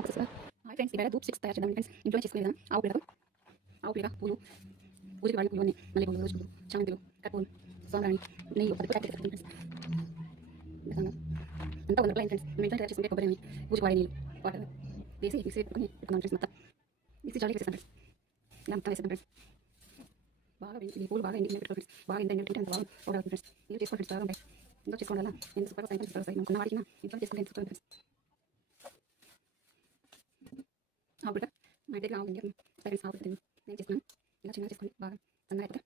ఆఫీసెస్‌గా hi friends, ఇవాళ dhoop sticks తయారు చేద్దాం ఫ్రెండ్స్. ఇంట్లో చేసుకునే విధానం. ఆవు పేడ, పూలు, పూజకి వాడే పూలు అన్నీ, మల్లెపూలు, రోజు పూలు, చామంతులు, కర్పూరం, సాంబ్రాణి, నెయ్యి, ఒక 10 ప్యాకెట్ ఫ్రెండ్స్. విధంగా అంతా 100 ఫ్రెండ్స్. మేము ఇంట్లో తయారు చేసుకుంటే కొబ్బరి నూనె, పూజకి వాడే నీళ్ళు, వాటర్ వేసి మిక్సీ పెట్టుకున్నాం ఫ్రెండ్స్. మొత్తం మిక్సీ జాడీకి వేసేస్తాం ఫ్రెండ్స్. ఇలా మొత్తం వేసేద్దాం ఫ్రెండ్స్. బాగా ఈ పూలు బాగా ఎండి పెట్టుకోవాలి ఫ్రెండ్స్. బాగా ఎండితే అంత బాగా పౌడర్ అవుతుంది ఫ్రెండ్స్. ఇంట్లో చేసుకోండి ఫ్రెండ్స్, బాగా ఉంటాయి. ఇంట్లో చేసుకోవడం వల్ల ఎంత సూపర్గా వస్తాయి, సూపర్గా వస్తాయి. కొన్న వాడికి ఇంట్లో చేసుకుంటే ఎంత సూపర్ ఫ్రెండ్స్. ఆవు బిడ్డ మా ఇంటికి ఆవు ఉంది ఫ్రెండ్స్. ఆవు బిడ్డ నేను చేసుకున్నాను. ఇలా చిన్నగా చేసుకొని బాగా సన్నగా అయిపోతే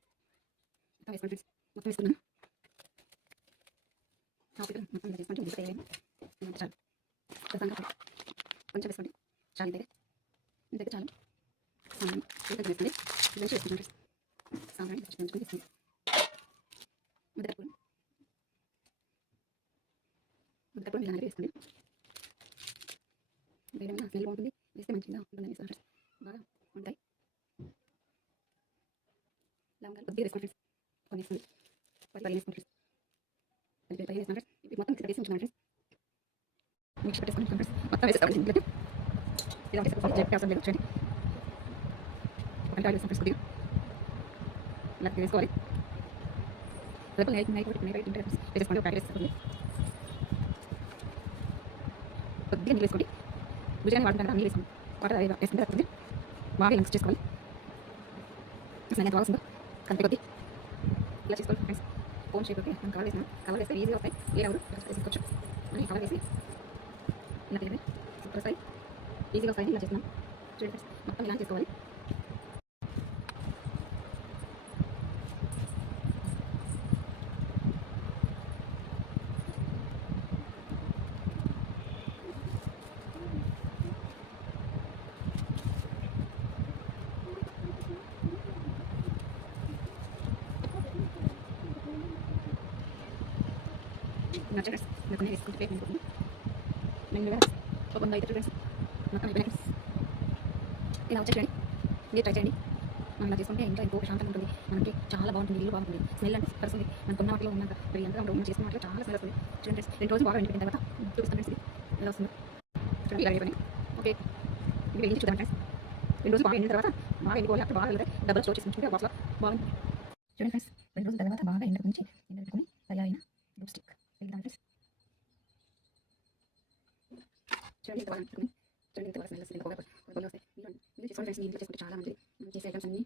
మొత్తం వేసుకోండి ఫ్రెండ్స్. మొత్తం వేసుకున్నాను. ఆవు బిడ్డ మొత్తం ఇలా చేసుకుంటే ముద్ద తయారైంది. చాలు కొంచెం వేసుకోండి. చాలు ఇంతైతే చాలు. సాంబ్రాణి కొంచెం వేసుకోండి. దంచి వేసుకుంటాం ఫ్రెండ్స్. సాంబ్రాణి దంచుకొని వేసుకోండి. ముద్ద కట్టుకొని ఇలా వేసుకోండి. వేయడం స్మెల్ బాగుంటుంది. వేస్తే మంచిగా ఉంటుందని వేసుకోండి ఫ్రెండ్స్. బాగా ఉంటాయి. లవంగాలు కొద్దిగా వేసుకోండి ఫ్రెండ్స్. కొన్ని వేసుకోండి. పది వేసుకోండి ఫ్రెండ్స్. పది వేసుకోండి ఫ్రెండ్స్. ఇప్పుడు మొత్తం మిక్సీ వేసి ఉంచున్నాను ఫ్రెండ్స్. మిక్సీ పెట్టేసుకోండి ఫ్రెండ్స్. మొత్తం వేసేసుకోండి ఇంట్లోకి. ఇలా వేసేసుకోండి. చెప్పి అవసరం లేదు. చూడండి ఒక ఆయిల్ వేసుకోండి ఫ్రెండ్స్. కొద్దిగా ఇలా వేసుకోవాలి. రేపు నైట్ తింటే వేసేసుకోండి. ఒక ప్యాకెట్ వేసుకోండి. కొద్దిగా నీళ్ళు వేసుకోండి. రుచిగానే వాడుకుంటారు కదా, నీళ్ళు వేసుకోండి. వాటర్ వేసుకుంటే కొద్దిగా బాగా మిక్స్ చేసుకోవాలి. స్మెల్ ఎంత బాగా వస్తుందో కంటే కొద్ది ఇలా చేసుకోవాలి ఫ్రెండ్స్. ఫోన్ షేప్ మనం కవర్ వేసినా కవర్ వేస్తే ఈజీగా వస్తాయి. ఏ ఎవరు వేసుకోవచ్చు. అని కవర్ వేసి ఇలా తీయండి. సూపర్ వస్తాయి, ఈజీగా వస్తాయి. ఇలా చేస్తున్నాం చూడండి ఫ్రెండ్స్. మొత్తం ఇలా చేసుకోవాలి. నచ్చ కొన్ని వేసుకుంటే పేరు అనుకుంటున్నాను. నేను ఒక 100 అయితే ఫ్రెండ్స్ మొత్తం అయిపోయినాయి ఫ్రెండ్స్. ఇలా వచ్చేయండి, మీరు ట్రై చేయండి. మనం ఇలా చేసుకుంటే ఇంట్లో ఎంతో ప్రశాంతంగా ఉంటుంది. మనకి చాలా బాగుంటుంది. ఇల్లు బాగుంటుంది. స్మెల్ అంటే సూపర్ వస్తుంది. మనం కొన్న వాటిలో ఉన్నాక మరి ఎంత మనం చేసుకున్న వాటిలో చాలా స్మెల్ వస్తుంది. చూడండి ఫ్రెండ్స్. 2 రోజులు బాగా ఎండిపోయిన తర్వాత చూపిస్తాను ఫ్రెండ్స్. ఇది ఎలా వస్తుంది చూడండి. ఇలా అయిపోయినాయి. ఓకే, ఇవి వెళ్ళి చూద్దాం ఫ్రెండ్స్. 2 రోజులు బాగా ఎండిన తర్వాత బాగా ఎండిపోవాలి. అప్పుడు బాగా వెళ్తే డబ్బులు స్టోర్ చేసుకుంటే బాక్స్లో బాగుంటుంది. చూడండి ఫ్రెండ్స్, 2 రోజుల తర్వాత బాగా ఎండబెట్టుకుని తయారైన ధూప్ స్టిక్ వెళ్దాం ఫ్రెండ్స్. చూడండి ఎంత బాగా చూడండి ఎంత బాగా స్మెల్ వస్తుంది. పొగలు వస్తాయి. మీరు చేసుకోండి ఫ్రెండ్స్. ఇంట్లో చేసుకుంటే చాలా మంచిది. మనం చేసే ఐటమ్స్ అన్ని